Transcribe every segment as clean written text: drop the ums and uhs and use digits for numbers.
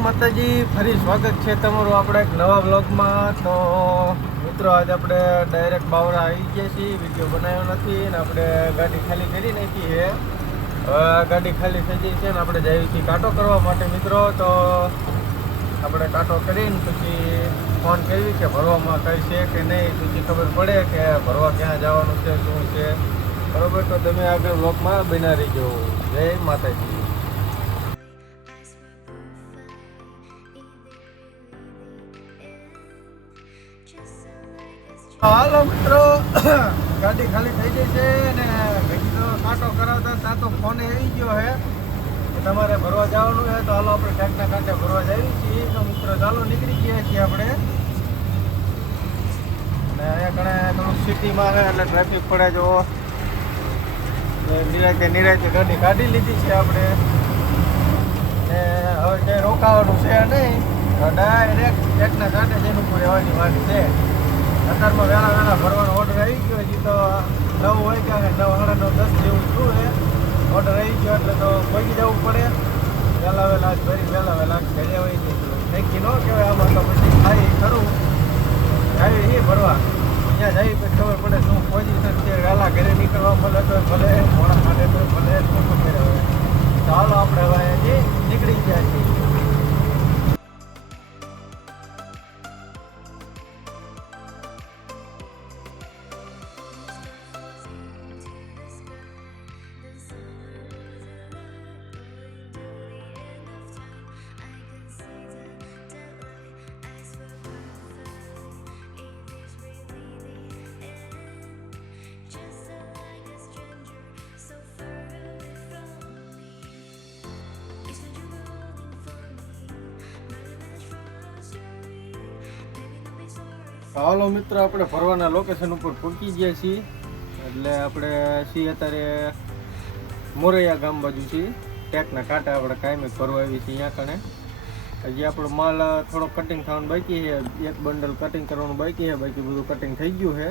માતાજી, ફરી સ્વાગત છે તમારું આપણે એક નવા બ્લોગમાં. તો મિત્રો આજે આપણે ડાયરેક્ટ બાવરા આવી ગયા છીએ, વિડીયો બનાવ્યો નથી અને આપણે ગાડી ખાલી કરી નાખી છે. હવે ગાડી ખાલી થઈ ગઈ છે ને આપણે જઈએ છીએ કાંટો કરવા માટે મિત્રો. તો આપણે કાંટો કરીને પછી ફોન કરવી કે ભરવામાં કઈ છે કે નહીં, પછી ખબર પડે કે ભરવા ક્યાં જવાનું છે, શું છે. બરોબર, તો તમે આગળ બ્લોગમાં બના રહીજો. જય માતાજી. હાલો મિત્રો, ગાડી ખાલી થઈ ગઈ છે ને તો કાંટો કરાવતા ત્યાં તો ફોન આવી ગયો છે કે તમારે ભરવા જવાનું છે. તો હાલો આપણે ટેકના કાંટે ભરવા જઈએ છીએ. તો મિત્રો ચાલો નીકળી ગયા છીએ આપણે. અને અહીંયા ઘણા થોડુંક સિટીમાં છે એટલે ટ્રાફિક પડે. જો નિરાતે ગાડી કાઢી લીધી છે આપણે. ને હવે ક્યાંય રોકાવાનું છે નહીં, ડાયરેક્ટ ટેકના કાંટે જઈને ઉપર રહેવાની વાત છે. અત્યારમાં વહેલા ભરવાનો ઓર્ડર આવી ગયો. હજી તો 9 વાગ્યા ને 9, 9:30 જેવું થયું છે. ઓર્ડર આવી ગયો એટલે તો પહોંચી જવું પડે. વહેલા ભરી વહેલા ઘરે આવી જઈશું. નક્કી ન કહેવાય આમાં, તો પછી થાય ખરું આવી નહીં ભરવા. ત્યાં જઈ પછી ખબર પડે શું પોઝિશન છે. વહેલા ઘરે નીકળવા મળે તો ભલે, મોડા માટે તો ભલે, શું કરે. હવે ચાલો આપણે હવે હજી નીકળી ગયા છીએ. હાલો મિત્રો, આપણે ફરવાના લોકેશન ઉપર પહોંચી ગયા છીએ. એટલે આપણે છીએ અત્યારે મોરૈયા ગામ બાજુ છીએ. ટેકના કાંટા આપણે કાયમી ફરવા આવી છીએ અહીંયા કણે. હજી આપણો માલ થોડો કટિંગ થવાનું બાકી છે. એક બંડલ કટિંગ કરવાનું બાકી છે, બાકી બધું કટિંગ થઈ ગયું છે.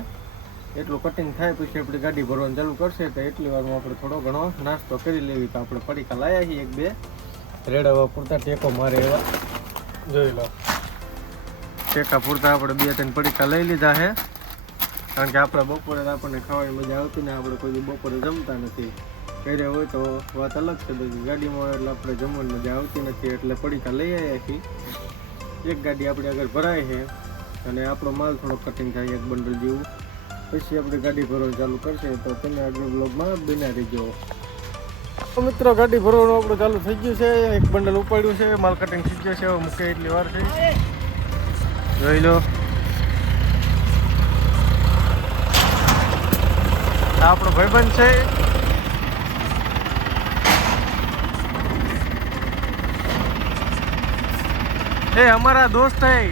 એટલું કટિંગ થાય પછી આપણી ગાડી ભરવાનું ચાલુ કરશે. તો એટલી વારમાં આપણે થોડો ઘણો નાસ્તો કરી લેવી. તો આપણે પડીકા લાવ્યા છીએ 1-2 રેડવા પૂરતા, ટેકો મારે એવા. જોઈ લો, ટેકા પૂરતા આપણે 2-3 પડીકા લઈ લીધા છે. કારણ કે આપણે બપોરે આપણને ખાવાની મજા આવતી ને, આપણે કોઈ બપોરે જમતા નથી. ઘરે હોય તો વાત અલગ છે, બધી ગાડીમાં હોય એટલે આપણે જમવાની મજા આવતી નથી. એટલે પડીકા લઈ આવ્યા છીએ. એક ગાડી આપણે આગળ ભરાય છે અને આપણો માલ થોડો કટિંગ થાય 1 બંડલ જેવું. પછી આપણે ગાડી ભરવાનું ચાલુ કરશે. તો તમે આગળ બ્લોગમાં બના રહીજો. તો મિત્રો, ગાડી ભરવાનું આપણું ચાલુ થઈ ગયું છે. 1 બંડલ ઉપાડ્યું છે, માલ કટિંગ થઈ ગયો છે. હવે મૂકે એટલી વાર છે. જોઈ લો, આપણો ભાઈબંધ છે. એ હમારા દોસ્ત હૈ.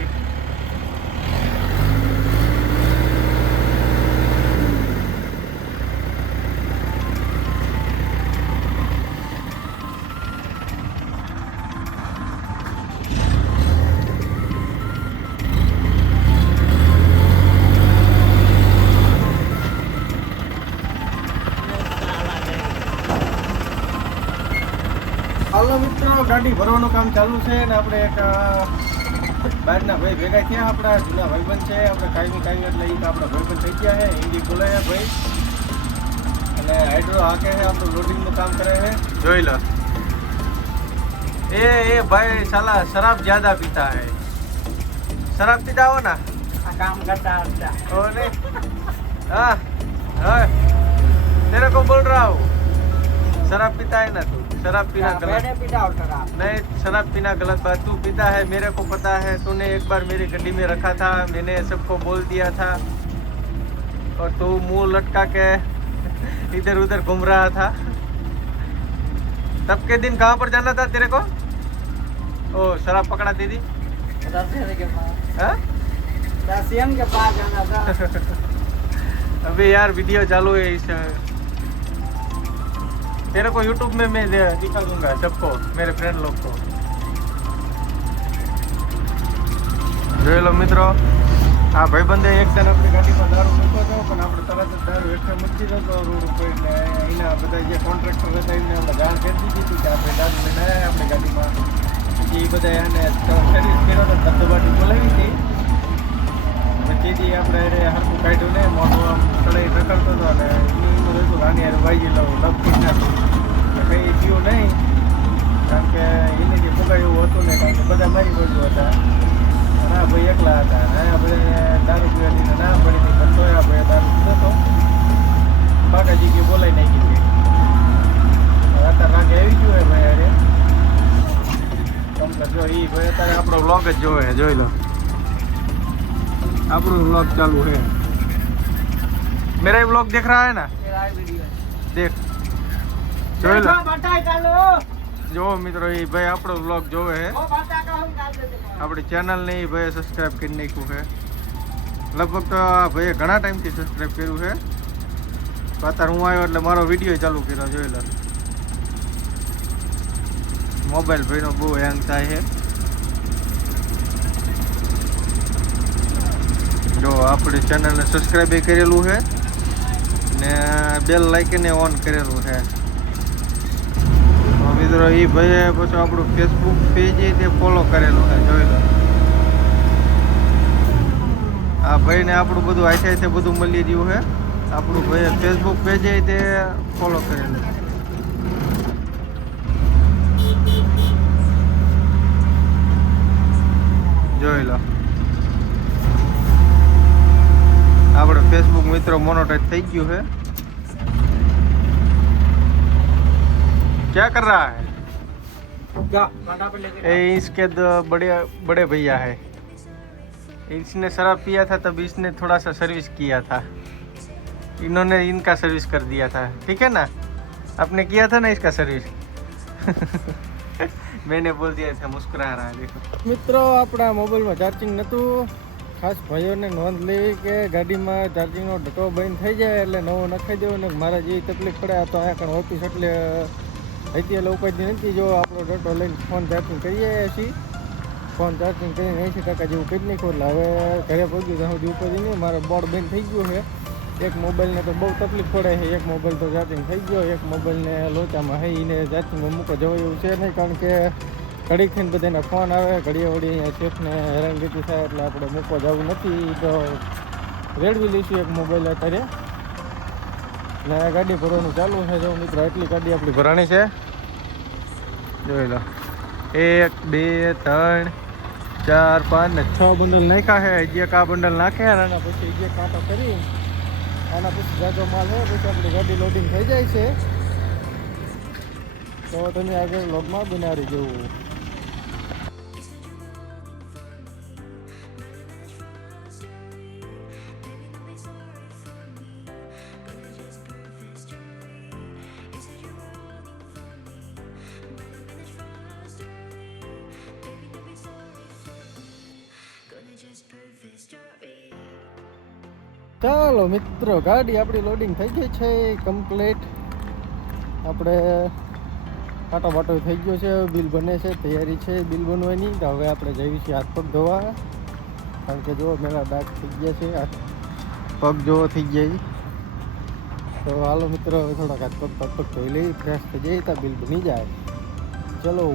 હાલો મિત્રો, ગાડી ભરવાનું કામ ચાલુ છે ને આપણે એક બહારના ભાઈ ભેગા થયા. આપણા જૂના ભાઈબંધ છે. આપણે કાયમી એટલે એ આપણા ભાઈબંધ થઈ ગયા છે. હિન્દી બોલે છે ભાઈ, અને હાઇડ્રો હાકે છે, આપણું લોડિંગનું કામ કરે છે. જોઈ લો, એ ભાઈ સાલા શરાબ જ્યાદા પીતા है. शराब पीता हो ना, काम करता हो नहीं. हाँ हाँ, तेरे को बोल रहा हूँ, शराब पीता है ना तू. शराब पीना गलत, मैंने पीता और शराब नहीं. शराब पीना गलत बात. तू पीता है, मेरे को पता है. तूने एक बार मेरी गड्डी में रखा था, मैंने सबको बोल दिया था. और तू मुंह लटका के इधर उधर घूम रहा था. तब के दिन कहाँ पर जाना था तेरे को? ओ शराब पकड़ा दी थी सीएम के पास जाना था. अभी यार वीडियो चालू है इस. तेरे को यूट्यूब में मैं दिखा दूंगा सबको, मेरे फ्रेंड लोग को. જોઈ લો મિત્રો, આ ભાઈબંધે એક જણ આપણી ગાડીમાં દારૂ મૂક્યો હતો, પણ આપણે તરત જ દારૂ હેઠળ મૂકી દીધો રોડ ઉપર. એટલે એના બધા જે કોન્ટ્રાક્ટર હતા એમને આપણે જાણ કરી દીધી હતી કે આપણે દારૂ લઈને આવ્યા આપણી ગાડીમાં. પછી એ બધા એને સર્વિસ કર્યો તો ધબધબાટી બોલાવી હતી. પછી આપણે હરકું કાઢ્યું ને મોટું આમ ચડાઈ રખડતો હતો અને એનું હતું આની યાર વાગી લઉં લપકી નાખું કંઈ થયું નહીં કારણ કે એને જે પગાર એવું હતું ને કારણ કે બધા મારી બાજુ હતા અને આ ભાઈ એકલા હતા અને આ બધા દારૂ પીવાની ના પડી હતી પણ તોય આ ભાઈ દારૂ પીધો હતો. બાકાજી કે બોલાઈ નાખી હતી. અત્યારે લાગે આવી ગયું હોય ભાઈ અરે કમ્પ્લેટ જો એ ભાઈ અત્યારે આપણો વ્લોગ જ જોવે જોઈ લો આપણો व्लॉग चालू है. मेरा ही व्लॉग देख रहा है ना? मेरा वीडियो देख જોઈ લો બટાઈ ચાલો જો મિત્રો એ ભાઈ આપણો વ્લોગ જોવે છે. ઓ બટાકા હું કાલ દે આપણી ચેનલ ને એ ભાઈ સબસ્ક્રાઇબ કરી નાખ્યું છે. લગભગ તો આ ભાઈએ ઘણા ટાઈમથી સબસ્ક્રાઇબ કર્યું છે. તો અત્યારે હું આવ્યો એટલે મારો વિડીયો ચાલુ કર્યો જોઈ લો. મોબાઈલ ભાઈનો બહુ હેંગ થાય છે. જો આપણી ચેનલને સબસ્ક્રાઇબ કરેલું છે ને બેલ લાઇકને ઓન કરેલું છે. તો મિત્રો એ ભાઈએ પછી આપણું ફેસબુક પેજ તે ફોલો કરેલું છે જોઈ લો. આ ભાઈને આપણું બધું આખે બધું મળી રહ્યું છે. આપણું ભાઈએ ફેસબુક પેજ તે ફોલો કરેલું. જોઈ લો આપણે फेसबुक મિત્રો मोनेटाइज થઈ ગયું है. क्या कर रहा है? क्या कांटा पे लेके ये इसके दो बड़े भैया है. इसने शराब पिया था तब इसने थोड़ा सा सर्विस किया था. इन्होंने इनका सर्विस कर दिया था. ठीक है ना? आपने किया था ना इसका सर्विस? मैंने बोल दिया था. मुस्कुरा रहा है देखो. મિત્રો આપણા મોબાઈલમાં ચાર્જિંગ નહોતું. ખાસ ભાઈઓને નોંધ લેવી કે ગાડીમાં ચાર્જિંગનો ડટો બંધ થઈ જાય એટલે નવો નખાઈ દેવો ને મારા જે તકલીફ પડે તો અહીંયા કણ ઓફિસ એટલે હતી એટલે ઉપાધિ નથી. જો આપણો ડટો લઈને ફોન ચાર્જિંગ કરીએ છીએ. ફોન ચાર્જિંગ કરીને 80% જેવું કરી નાખ્યું એટલે હવે ઘરે પહોંચ્યું ત્યાં સુધી ઉપાધિ નહીં. મારો બોર્ડ બંધ થઈ ગયો છે. એક મોબાઈલને તો બહુ તકલીફ પડે છે. એક મોબાઈલ તો ચાર્જિંગ થઈ ગયો. એક મોબાઈલને લોચામાં છે એને ચાર્જિંગમાં મૂકવા જવાય એવું છે નહીં કારણ કે ઘડીક થઈને બધાના ફોન આવે ઘડીએ વળી અહીંયા શેફને હેરાનગતિ થાય એટલે આપણે મૂકવા જવું નથી. તો રેડવી લઈશું એક મોબાઈલ અત્યારે ને ગાડી ભરવાનું ચાલુ છે. જો મિત્રો એટલી ગાડી આપણી ભરાણી છે જોઈ લો. 1 2 3 4 5 ને 6 બંડલ નાખ્યા છે. હજી એક આ બંડલ નાખ્યા આના પછી હજી એક કાંટો કરી આના પછી જાજો માલ હોય પછી આપણી ગાડી લોડિંગ થઈ જાય છે. તો તમે આગળ વ્લોગમાં બનાવી જવું. ચાલો મિત્રો ગાડી આપણી લોડિંગ થઈ ગઈ છે કમ્પ્લીટ. આપણે કાંટો બાટો થઈ ગયો છે. બિલ બને છે તૈયારી છે બિલ બનવાની. તો હવે આપણે જઈએ છીએ હાથ પગ ધોવા કારણ કે જો મેરા ડાક થઈ ગયા છે. પગ જોવો થઈ ગયા. તો હાલો મિત્રો હવે થોડાક હાથ પગ ધોઈ લઈ ફ્રેશ થઈ જાય તો બિલ બની જાય. ચલો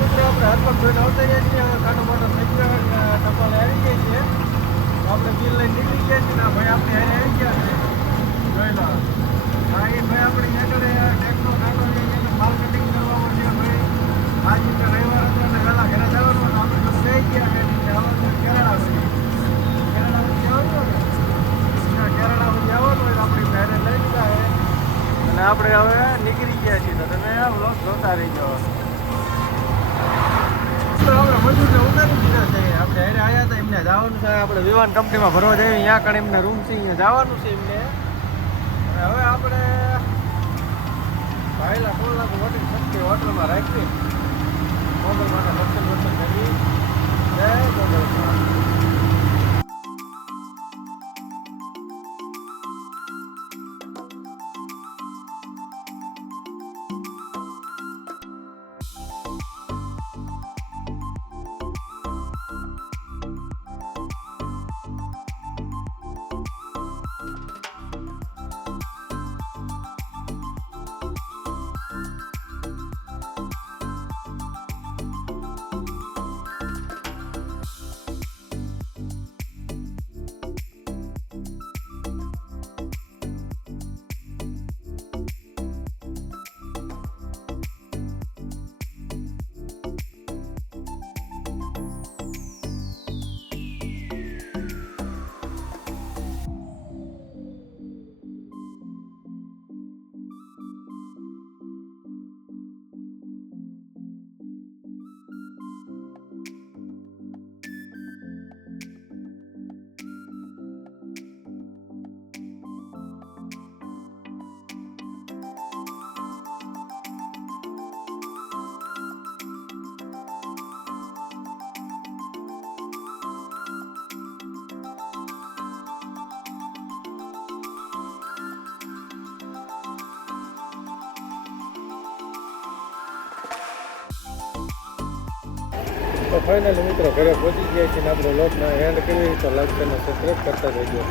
મિત્રો આપણે હાથ પગ ધોઈને આવતા રહ્યા છીએ. હવે કાંટો બાટો થઈ ગયો ટપાલે આવી ગઈ છે. આપણે બિલ લઈને નીકળી ગયા છીએ ને ભાઈ આપણે હારે આવી ગયા છે જોઈ લો. હા એ ભાઈ આપણી આગળ ટેકનો કાંટો છે માલ કટિંગ કરવામાં છે ભાઈ. આજ રીતે રવિવાર હતો એટલે વહેલા ઘરે જવાનું આપણે તો થઈ ગયા કે જવાનું કેરળા સુધી. કેરળા સુધી આવવાનું ને કેરળા સુધી આવવાનું હોય તો આપણી ભાઈને લઈ લીધા છે અને આપણે હવે નીકળી ગયા છીએ. તો તમે આ વ્લોગ જોતા રહી જાઓ. આપણે મજૂરને ઉતારી દીધા છે. આપણે હારે આવ્યા હતા એમને જવાનું છે. આપણે વિમાન કંપનીમાં ભરવા જઈએ ત્યાં કણ એમને રૂમ છે અહીંયા જવાનું છે એમને. અને હવે આપણે ભાઈલા કોલાક હોટેલ શક્તિ હોટલમાં રાખી મોબાઈલ માટે દર્શન કરી. જય મોબાઈલ. તો ફાઇનલી મિત્રો ઘરે પહોંચી ગયા છીએ ને આપણો લોકના એન્ડ કરી તો લાઈક અને સબસ્ક્રાઈબ કરતા રહેજો.